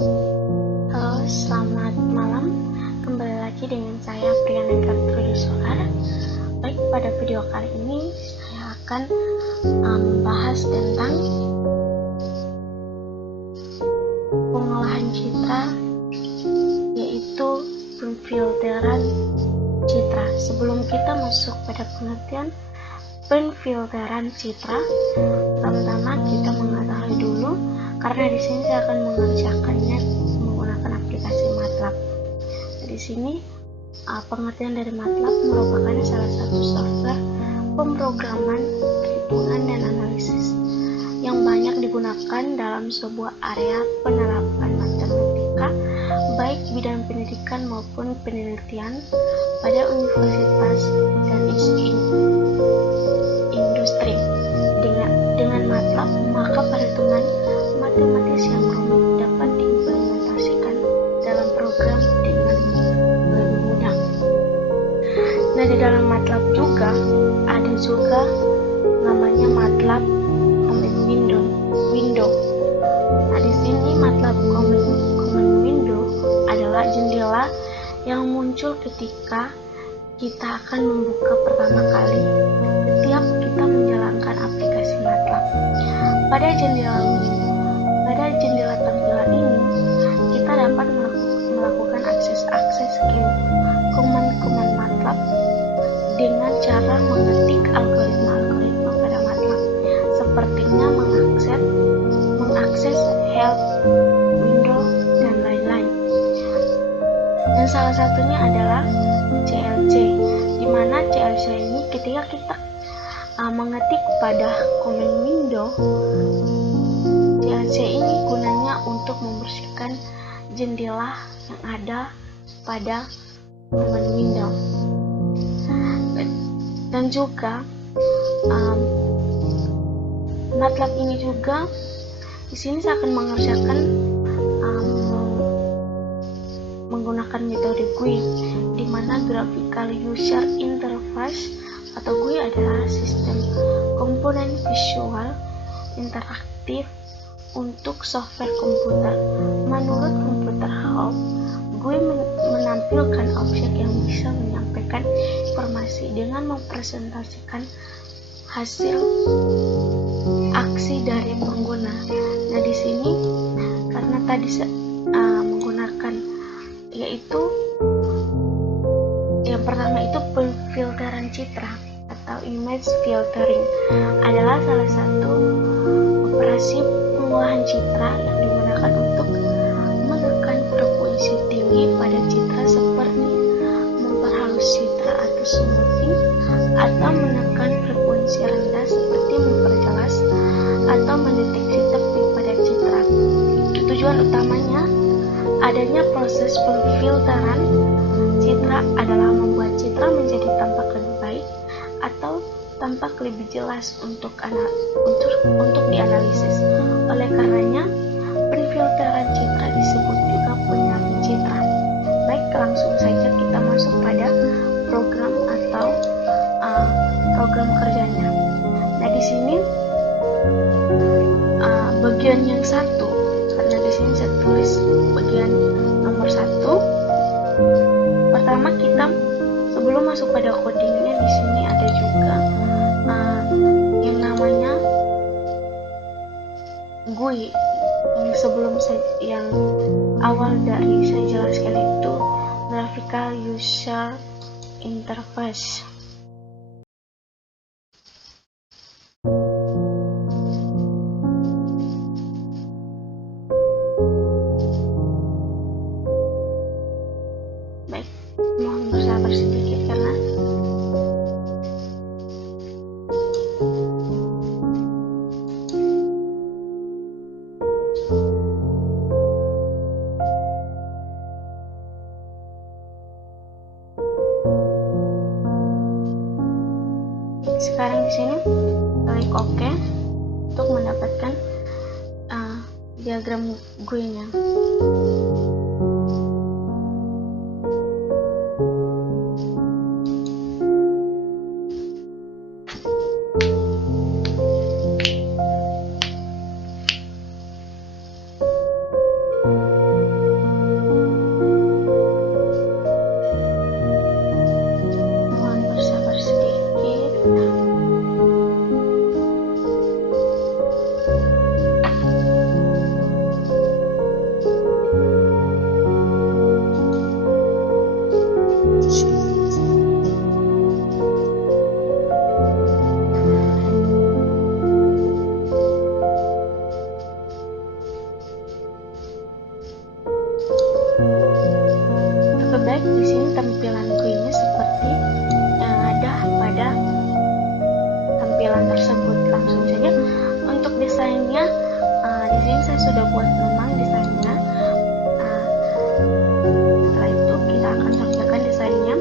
Halo, selamat malam. Kembali lagi dengan saya Priana Gertrudis Solar. Baik, pada video kali ini saya akan membahas tentang pengolahan citra, yaitu penfilteran citra. Sebelum kita masuk pada pengertian penfilteran citra, pertama-tama kita mengetahui dulu, karena di sini saya akan mengerjakannya menggunakan aplikasi MATLAB. Di sini pengertian dari MATLAB merupakan salah satu software pemrograman, perhitungan, dan analisis yang banyak digunakan dalam sebuah area penerapan matematika, baik bidang pendidikan maupun penelitian pada universitas dan industri. Dengan MATLAB, maka perhitungan matematis yang rumit dapat diimplementasikan dalam program dengan lebih mudah. Nah, di dalam MATLAB juga ada juga namanya MATLAB Command Window. Nah, di sini MATLAB Command Window adalah jendela yang muncul ketika kita akan membuka pertama kali setiap kita menjalankan aplikasi MATLAB. Pada jendela tampilan ini, kita dapat melakukan akses ke command-command MATLAB dengan cara mengetik algoritma pada MATLAB, sepertinya mengakses help, window, dan lain-lain. Dan salah satunya adalah CLC, di mana CLC ini ketika kita mengetik pada command window, CLC ini gunanya untuk membersihkan jendela yang ada pada command window. Dan juga MATLAB ini juga di sini saya akan mengerjakan menggunakan metode GUI, di mana Graphical User Interface atau GUI adalah sistem komponen visual interaktif untuk software komputer. Menurut Computer Hub, GUI menampilkan objek yang bisa menyampaikan informasi dengan mempresentasikan hasil aksi dari pengguna. Nah, di sini karena tadi menggunakan, yaitu yang pertama itu penfilteran citra atau image filtering, adalah salah satu operasi pengolahan citra yang digunakan untuk menekan frekuensi tinggi pada citra, seperti memperhalus citra atau smoothing, atau menekan frekuensi rendah seperti memperjelas atau mendeteksi tepi pada citra. Tujuan utamanya adanya proses penfilteran citra adalah membuat citra menjadi tampak lebih baik atau tampak lebih jelas untuk dianalisis. Oleh karenanya, penfilteran citra disebut juga penyaring citra. Baik, langsung saja kita masuk pada program atau program kerjanya. Nah, di sini bagian yang satu, karena di sini saya tulis bagian nomor 1. Pertama, kita sebelum masuk pada codingnya, di sini ada juga yang namanya GUI. Yang awal dari saya jelaskan itu Graphical User Interface. Baik, mohon bersabar sedikit karena sekarang di sini klik OK untuk mendapatkan diagram GUI-nya. tampilan GUI-nya seperti yang ada pada tampilan tersebut. Langsung saja untuk desainnya, di sini saya sudah buat memang desainnya. Setelah itu kita akan tampilkan desainnya,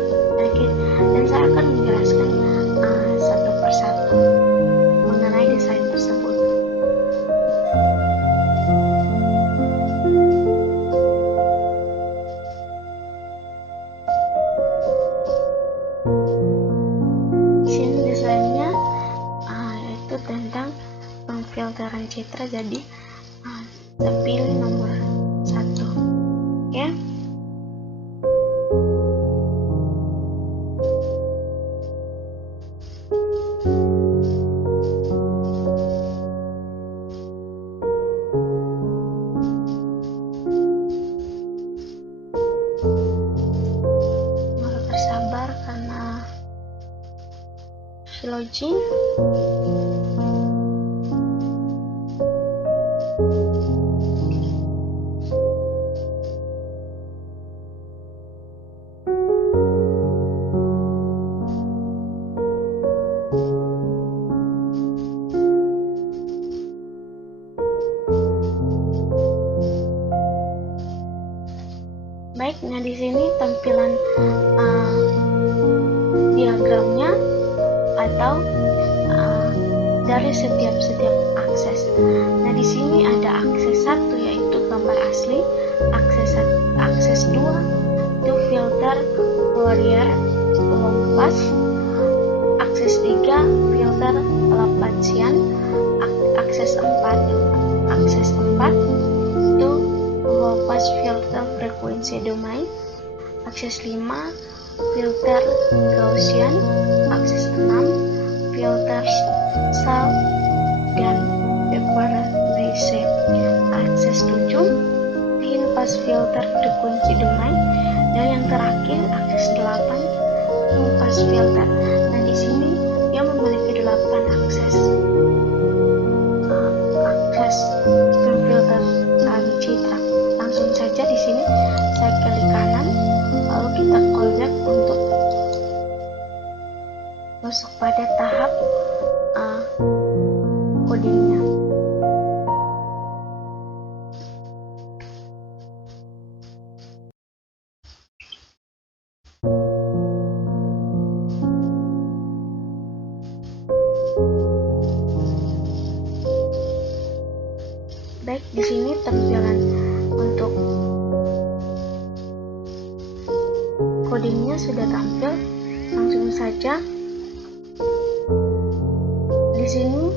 dan saya akan menjelaskan satu persatu mengenai desain tersebut. Di sini desainnya yaitu tentang pemfilteran citra, jadi saya pilih nomor 1. Oke. Harus bersabar karena loading. Baik, nah di sini tampilan diagramnya atau dari setiap akses. Nah di sini ada akses 1 yaitu gambar asli, akses 2 itu filter Fourier long pass, akses 3 filter Laplacian, akses 4 itu low pass filter frekuensi domain, akses 5 filter Gaussian, akses 6 filter Sal dan Beverly, akses 7 thin pass filter frekuensi domain, dan yang terakhir akses 8 thin pass filter. Nah di sini dia memiliki 8 akses pemfilteran citra. Langsung saja di sini saya klik kanan, lalu kita collect untuk masuk pada tahap codingnya. Baik, di sini tampilan untuk codingnya sudah tampil. Langsung saja di sini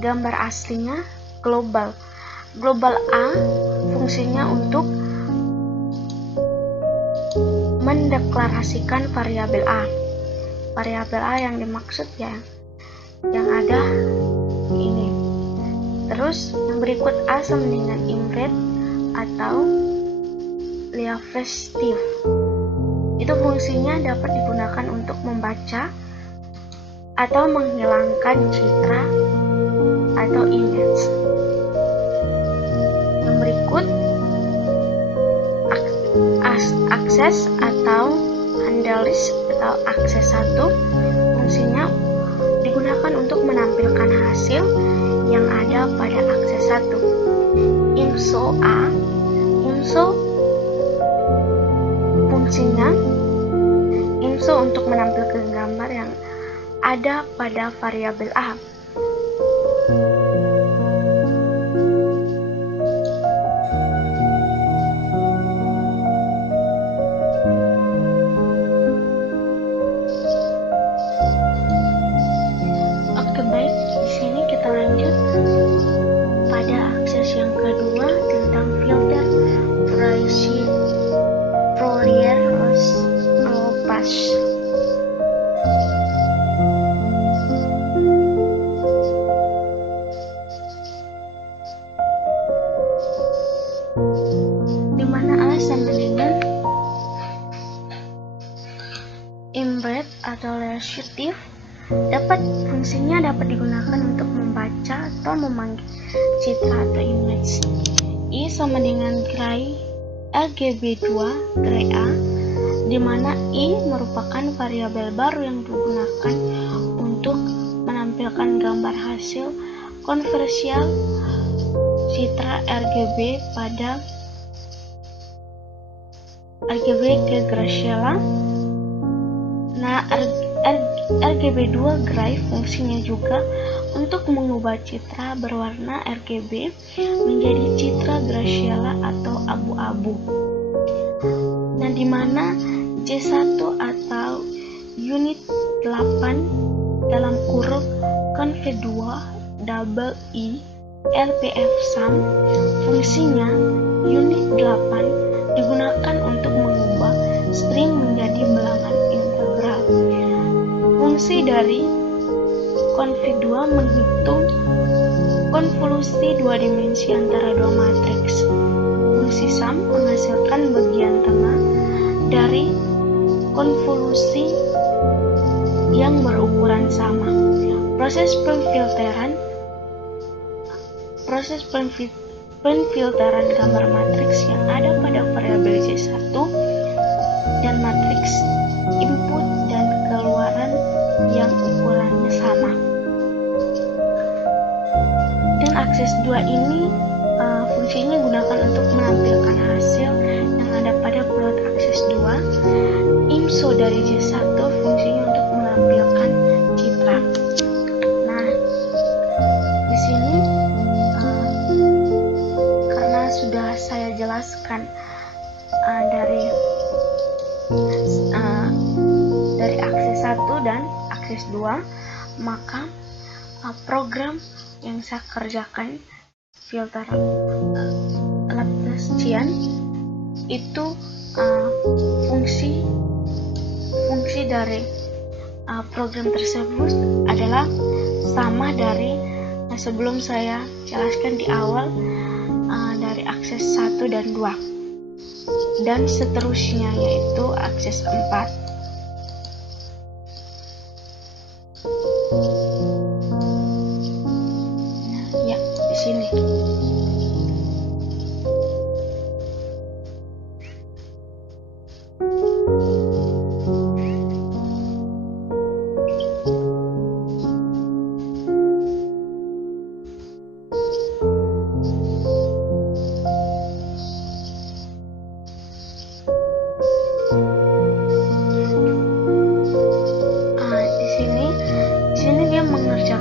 gambar aslinya global A fungsinya untuk mendeklarasikan variabel A. Variabel A yang dimaksud ya yang ada ini. Terus yang berikut A sama dengan embed atau liaistive. Itu fungsinya dapat digunakan untuk membaca atau menghilangkan citra atau image. Yang berikut akses atau handlelist atau akses 1 fungsinya digunakan untuk menampilkan hasil yang ada pada akses 1. IMSO fungsinya untuk menampilkan gambar yang ada pada variabel A. Oke, baik, di sini kita lanjut pada akses yang kedua tentang filter Fourier low pass. Di mana A sama dengan embed atau liaistive fungsinya dapat digunakan untuk membaca atau memanggil citra atau image. I sama dengan gray RGB2 gray A di mana I merupakan variabel baru yang digunakan untuk menampilkan gambar hasil konversial citra RGB pada RGB ke Graciela. Nah, RGB2 gray fungsinya juga untuk mengubah citra berwarna RGB menjadi citra Graciela atau abu-abu. Nah, di mana J1 atau unit 8 dalam kurung conv2 double I LPF sum fungsinya unit 8 digunakan untuk mengubah string menjadi bilangan integral. Fungsi dari conv2 menghitung konvolusi dua dimensi antara dua matriks. Fungsi sum menghasilkan bagian tengah dari konvolusi yang berukuran sama. Proses penfilteran gambar matriks yang ada pada variabel J1 dan matriks input dan keluaran yang ukurannya sama. Dan akses 2 ini fungsinya digunakan untuk menampilkan hasil yang ada pada plot akses 2. IMSO dari J1 fungsinya untuk menampilkan citra. Nah, di sini karena sudah saya jelaskan dari akses 1 dan akses 2, maka program yang saya kerjakan filter Laplacian itu fungsi dari program tersebut adalah sama dari sebelum saya jelaskan di awal dari akses 1 dan 2 dan seterusnya, yaitu akses 4. Ya, di sini.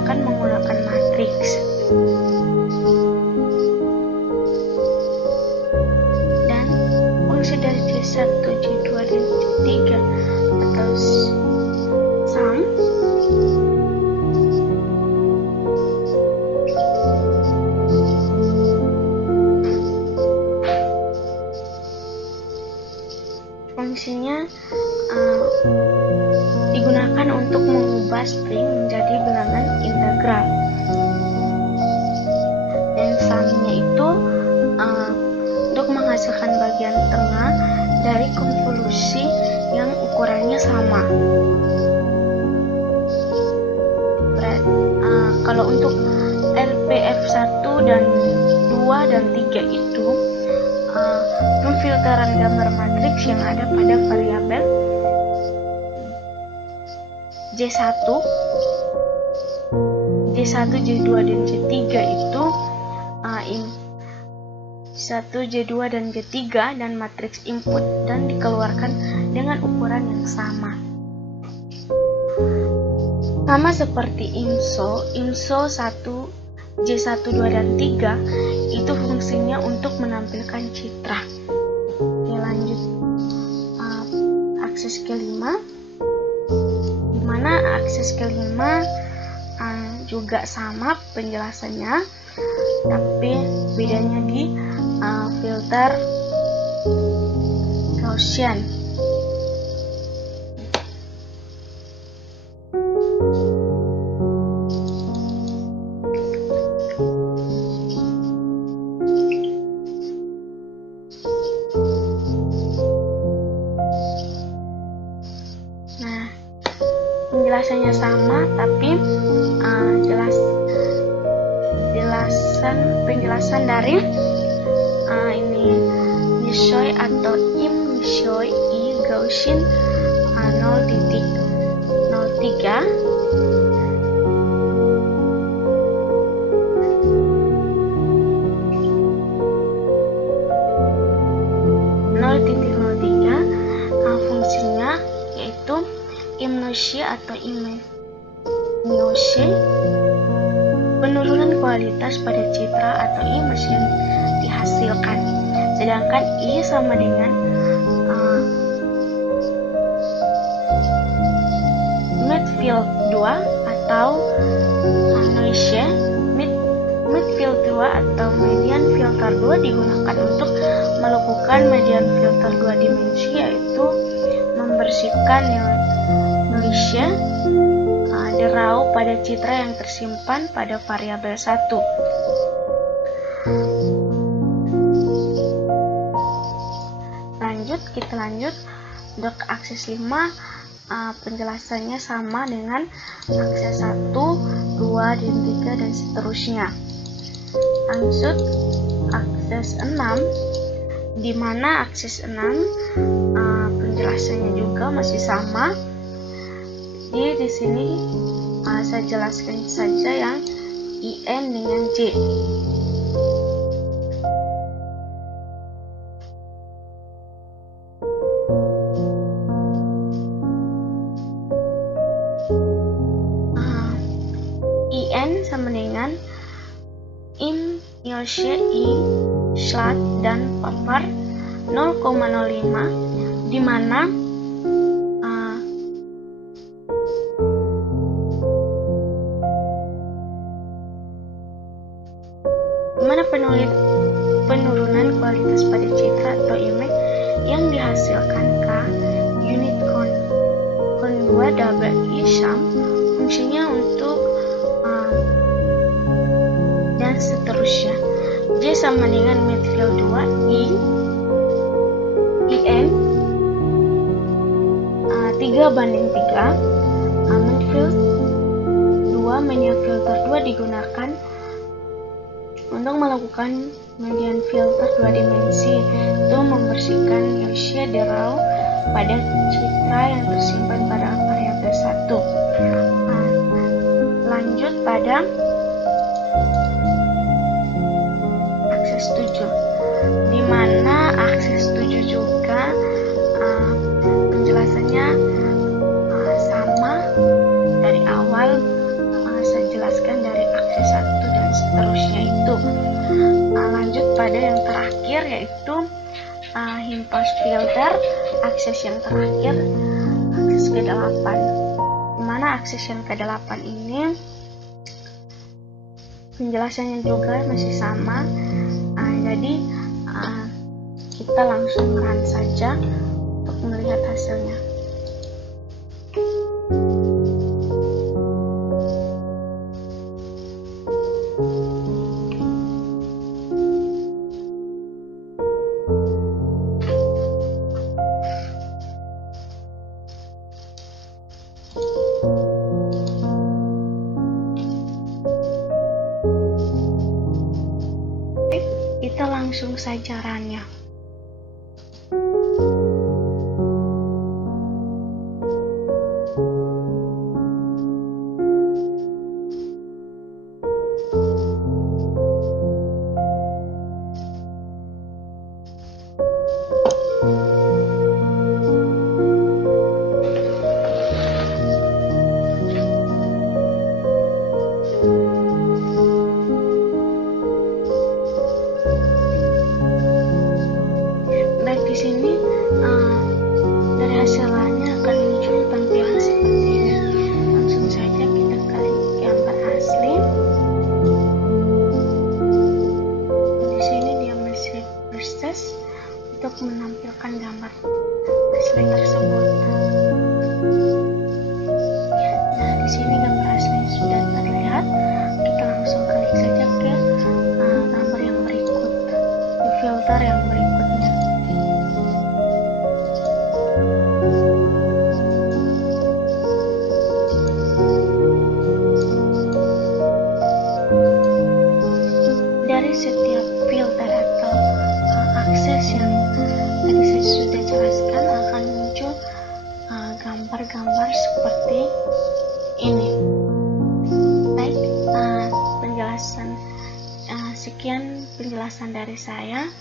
Menggunakan matriks dan fungsi dari J1, J2 dan J3 atau sum fungsinya digunakan untuk mengubah string menjadi bilangan integral, dan sumnya itu untuk menghasilkan bagian tengah dari konvolusi yang ukurannya sama. Kalau untuk LPF 1 dan 2 dan 3 itu pemfilteran gambar matriks yang ada pada variabel J1, J2 dan J3 itu J1, J2 dan J3 dan matriks input dan dikeluarkan dengan ukuran yang sama. Sama seperti IMSO 1, J1, 2 dan 3 itu fungsinya untuk menampilkan citra. Oke, lanjut akses kelima, di mana akses kelima juga sama penjelasannya, tapi bedanya di filter Gaussian. Penjelasannya sama, tapi penjelasan dari ini Nishoy atau Im Nishoy I Gaussian 0.03 fungsinya yaitu image atau image penurunan kualitas pada citra atau image yang dihasilkan, sedangkan I sama dengan midfield 2 atau noise. Midfield 2 atau median filter 2 digunakan untuk melakukan median filter 2 dimensi, yaitu membersihkan noise derau pada citra yang tersimpan pada variabel 1. Kita lanjut untuk akses 5. Penjelasannya sama dengan akses 1, 2, dan 3 dan seterusnya. Lanjut akses 6, di mana akses 6 penjelasannya juga masih sama. Jadi di sini saya jelaskan saja yang IN dengan J. IN sama dengan image I slot dan power 0,05, di mana penurunan kualitas pada citra atau image yang dihasilkan K unit con 2 double I sum, fungsinya untuk dan seterusnya. J sama dengan midfield 2 IN 3:3. Midfield 2 median filter 2 digunakan untuk melakukan median filter 2 dimensi, itu membersihkan noise derau pada citra yang tersimpan pada variabel 1. Lanjut pada akses 7, di mana akses 7 juga penjelasannya sama dari awal. Saya jelaskan dari akses 1 dan seterusnya itu. Lanjut pada yang terakhir, yaitu impulse filter, akses yang terakhir, akses ke-8, dimana akses yang ke-8 ini penjelasannya juga masih sama. Jadi kita langsung run saja untuk melihat hasilnya. Kita langsung saja run-nya. Di sini dari hasilnya akan muncul tampilan seperti ini. Langsung saja kita klik gambar asli. Di sini dia masih proses untuk menampilkan gambar asli tersebut. Nah, di sini gambar asli sudah terlihat. Kita langsung klik saja ke gambar yang berikut, di filter yang berikutnya. Dari setiap filter atau akses yang tadi saya sudah jelaskan akan muncul penjelasan. Sekian penjelasan dari saya.